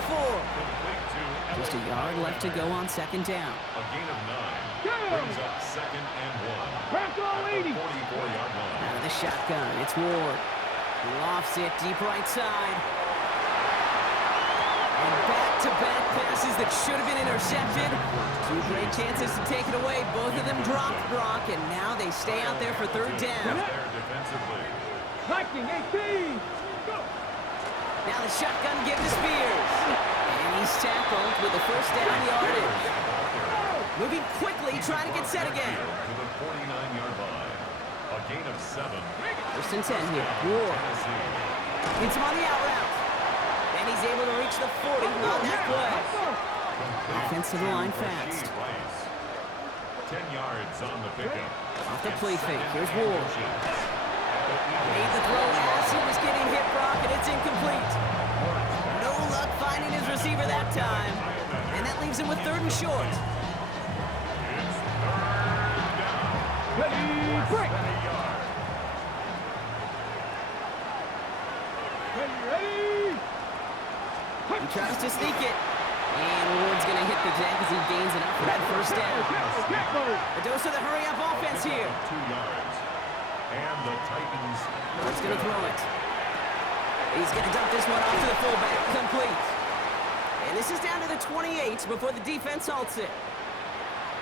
Just a yard left to go on second down. A gain of 9. Brings up second and 1. At the 44-yard line. Out of the shotgun, it's Ward. He lofts it deep right side. And back-to-back passes that should have been intercepted. 2 great chances to take it away. Both of them dropped, Brock, and now they stay out there for third down. There defensively. Viking 18. Go. Now the shotgun given to Spears. And he's tackled with the first down yardage. Moving quickly, trying to get set again. To the 49-yard line. A gain of 7. First and 10 here. Ward. Hits him on the out route. And he's able to reach the 40 on that play. Offense to the line fast. 10 yards on the pickup. Off the play fake. Here's Ward. Made the throw as he was getting hit, Brock, and it's incomplete. No luck finding his receiver that time. And that leaves him with third and short. Ready, break. Ready. He tries to sneak it. And Ward's going to hit the deck as he gains enough for that first down. A dose of the hurry-up offense here. 2 yards. And the Titans. Ward's going to throw it. He's going to dump this one off to the fullback. Complete. And this is down to the 28 before the defense halts it.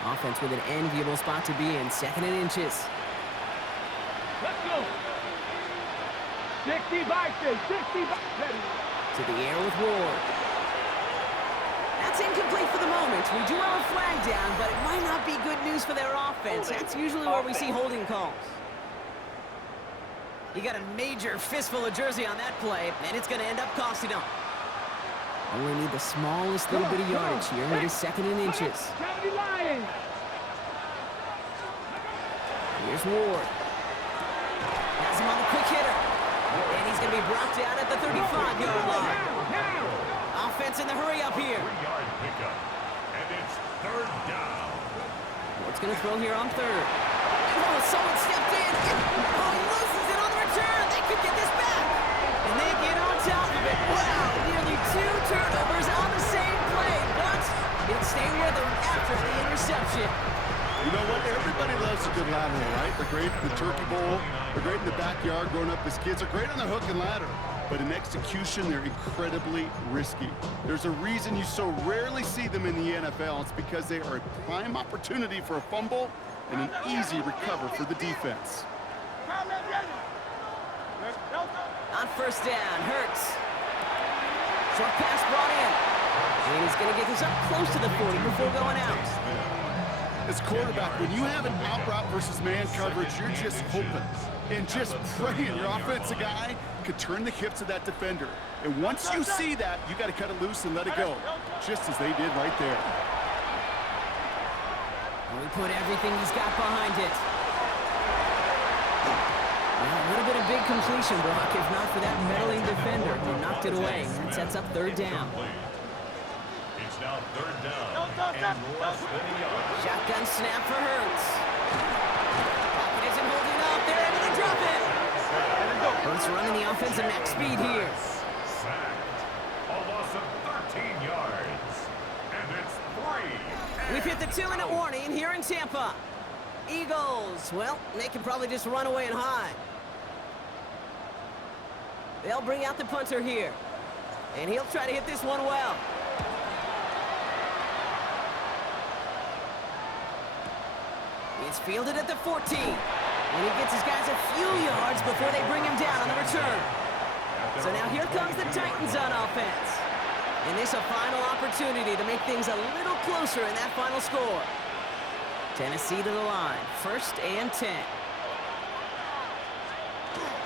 Offense with an enviable spot to be in. Second and inches. Let's go. 65, 65. Ready. To the air with Ward. That's incomplete for the moment. We do have a flag down, but it might not be good news for their offense. That's usually where we see holding calls. He got a major fistful of jersey on that play, and it's going to end up costing him. Only need the smallest little bit of yardage here. It is second and inches. Here's Ward. Has him on the quick hitter. And he's going to be brought down at the 35-yard line. Offense in the hurry up here. 3-yard pickup. And it's third down. Ward's going to throw here on third. Oh, someone stepped in. Oh, he loses it on the return. They could get this back. And they get on top of it. Wow, nearly 2 turnovers on the same play. But it stayed with them after the interception. You know what? Everybody loves a good lateral, right? They're great in the turkey bowl. They're great in the backyard growing up as kids. They're great on the hook and ladder. But in execution, they're incredibly risky. There's a reason you so rarely see them in the NFL. It's because they are a prime opportunity for a fumble and an easy recover for the defense. On first down, Hurts. Short pass brought in. And he's going to get this up close to the 40 before going out. As quarterback, when you have an out route versus man coverage, you're just hoping and just praying your offensive guy could turn the hips of that defender. And once you see that, you got to cut it loose and let it go, just as they did right there. And we put everything he's got behind it. Well, a little bit of big completion, Brock, if not for that meddling defender who knocked it away. That sets up third down. It's now third down and less than a yard. Shotgun snap for Hurts. Pocket isn't holding up. They're able to drop it. Hurts running the offense at max speed here. Sacked. A loss of 13 yards. And it's 3. We've hit the 2-minute warning here in Tampa. Eagles, well, they can probably just run away and hide. They'll bring out the punter here. And he'll try to hit this one well. It's fielded at the 14. And he gets his guys a few yards before they bring him down on the return. So now here comes the Titans on offense. And this a final opportunity to make things a little closer in that final score. Tennessee to the line. First and 10.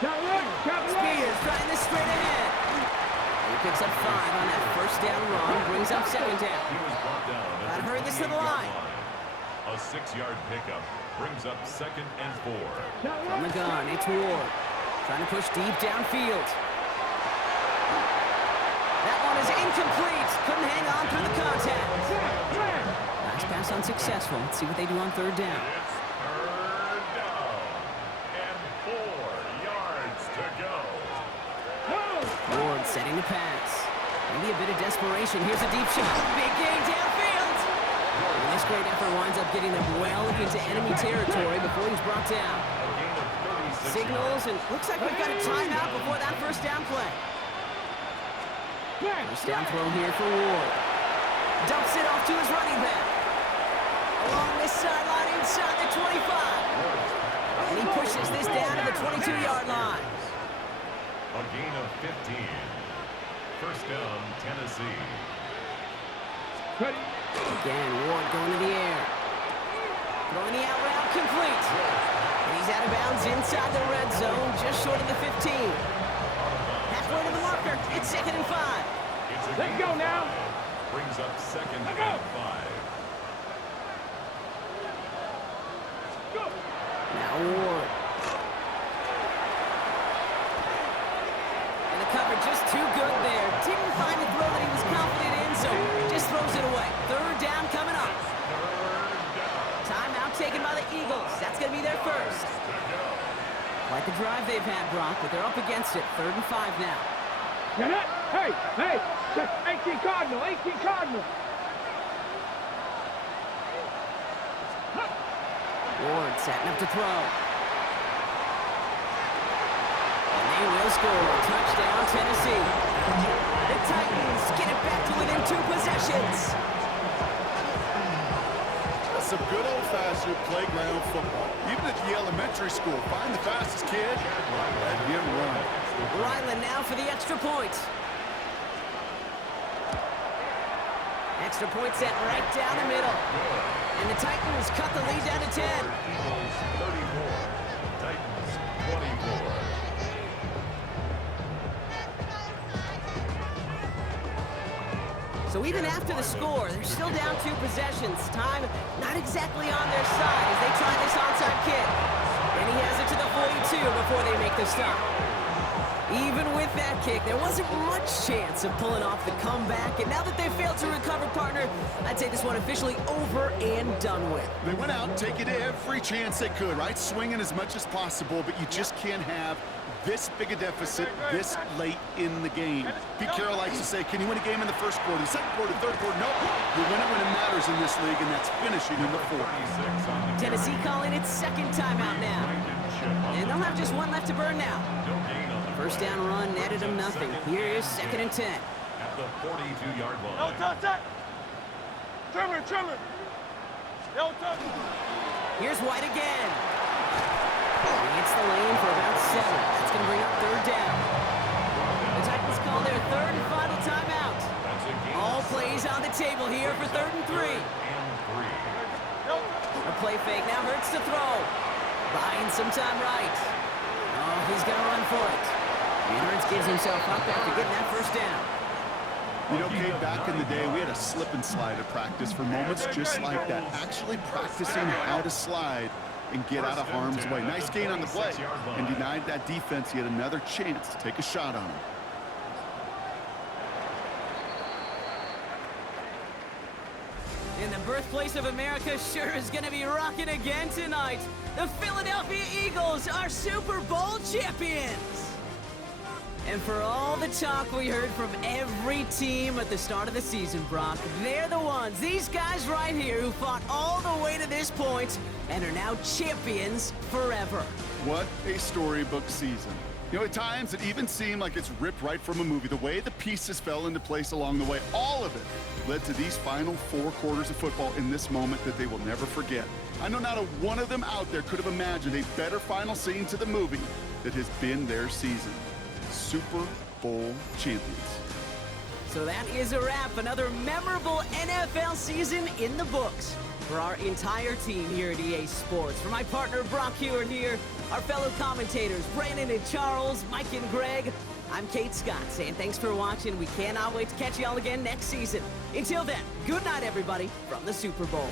Spears trying this straight ahead. He picks up 5 on that first down run. Brings up second down. He was brought down. Gotta hurry this to the line. A 6-yard pickup brings up second and 4. From the gun, it's Ward. Trying to push deep downfield. is incomplete. Couldn't hang on through the contact. Flag. Nice pass unsuccessful. Let's see what they do on third down. It's third down. And 4 yards to go. Ward setting the pass. Maybe a bit of desperation. Here's a deep shot. Big gain downfield. And this great effort winds up getting them well into enemy territory before he's brought down. A gain of 36 Signals, and looks like we've got a timeout before that first down play. First down throw here for Ward. Dumps it off to his running back. Along this sideline inside the 25. And he pushes this down to the 22-yard line. A gain of 15. First down, Tennessee. Ready. Again, Ward going to the air. Throwing the out route complete. And he's out of bounds inside the red zone, just short of the 15. Halfway to the marker. It's 2nd and 5. It's a Let's gain go of now. 5. Brings up 2nd Let's and go. 5. Go. Now Ward. And the cover just too good there. Didn't find a throw that he was confident in, so just throws it away. Third down coming up. Timeout taken by the Eagles. That's going to be their first. Quite the drive they've had, Brock, but they're up against it. 3rd and 5 now. Get it. Hey, hey. 18 Cardinal, 18 Cardinal. Ward setting up to throw. And they will score. Touchdown, Tennessee. The Titans get it back to within 2 possessions. That's some good old-fashioned playground football. Even at the elementary school, find the fastest kid, let him run. Ryland now for the extra point. Extra point set right down the middle. And the Titans cut the lead down to 10. Eagles 34. Titans 24. So even after the score, they're still down 2 possessions. Time not exactly on their side as they try this onside kick. And he has it to the 42 before they make the stop. Even with that kick, there wasn't much chance of pulling off the comeback. And now that they failed to recover, partner, I'd say this one officially over and done with. They went out taking every chance they could, right? Swinging as much as possible, but you just can't have this big a deficit this late in the game. Pete Carroll likes to say, can you win a game in the first quarter, second quarter, third quarter? No, you win it when it matters in this league, and that's finishing in the fourth. 26 on the Tennessee calling its 2nd timeout now. And they'll have just 1 left to burn now. No gain on the First down run netted them nothing. Here is 2nd and 10. at the 42-yard line. No touch. Trimmer. No touch. Here's White again. He hits the lane for about 7. That's going to bring up 3rd down. The Titans call their 3rd and final timeout. That's a gain All of plays on the table here for 3rd and 3. and 3. A play fake now hurts to throw. Buying some time right. Oh, he's going to run for it. And Hurts gives himself up after getting that first down. You know, Kate, back in the day, we had a slip and slide at practice for moments just like that. Actually practicing how to slide and get out of harm's way. Nice gain on the play and denied that defense yet another chance to take a shot on him. And the birthplace of America sure is going to be rocking again tonight. The Philadelphia Eagles are Super Bowl champions. And for all the talk we heard from every team at the start of the season, Brock, they're the ones, these guys right here, who fought all the way to this point and are now champions forever. What a storybook season. You know, at times it even seemed like it's ripped right from a movie. The way the pieces fell into place along the way, all of it led to these final 4 quarters of football in this moment that they will never forget. I know not a one of them out there could have imagined a better final scene to the movie that has been their season. Super Bowl champions. So that is a wrap. Another memorable NFL season in the books for our entire team here at EA Sports. For my partner, Brock Hewitt here, our fellow commentators, Brandon and Charles, Mike and Greg, I'm Kate Scott saying thanks for watching. We cannot wait to catch y'all again next season. Until then, good night, everybody, from the Super Bowl.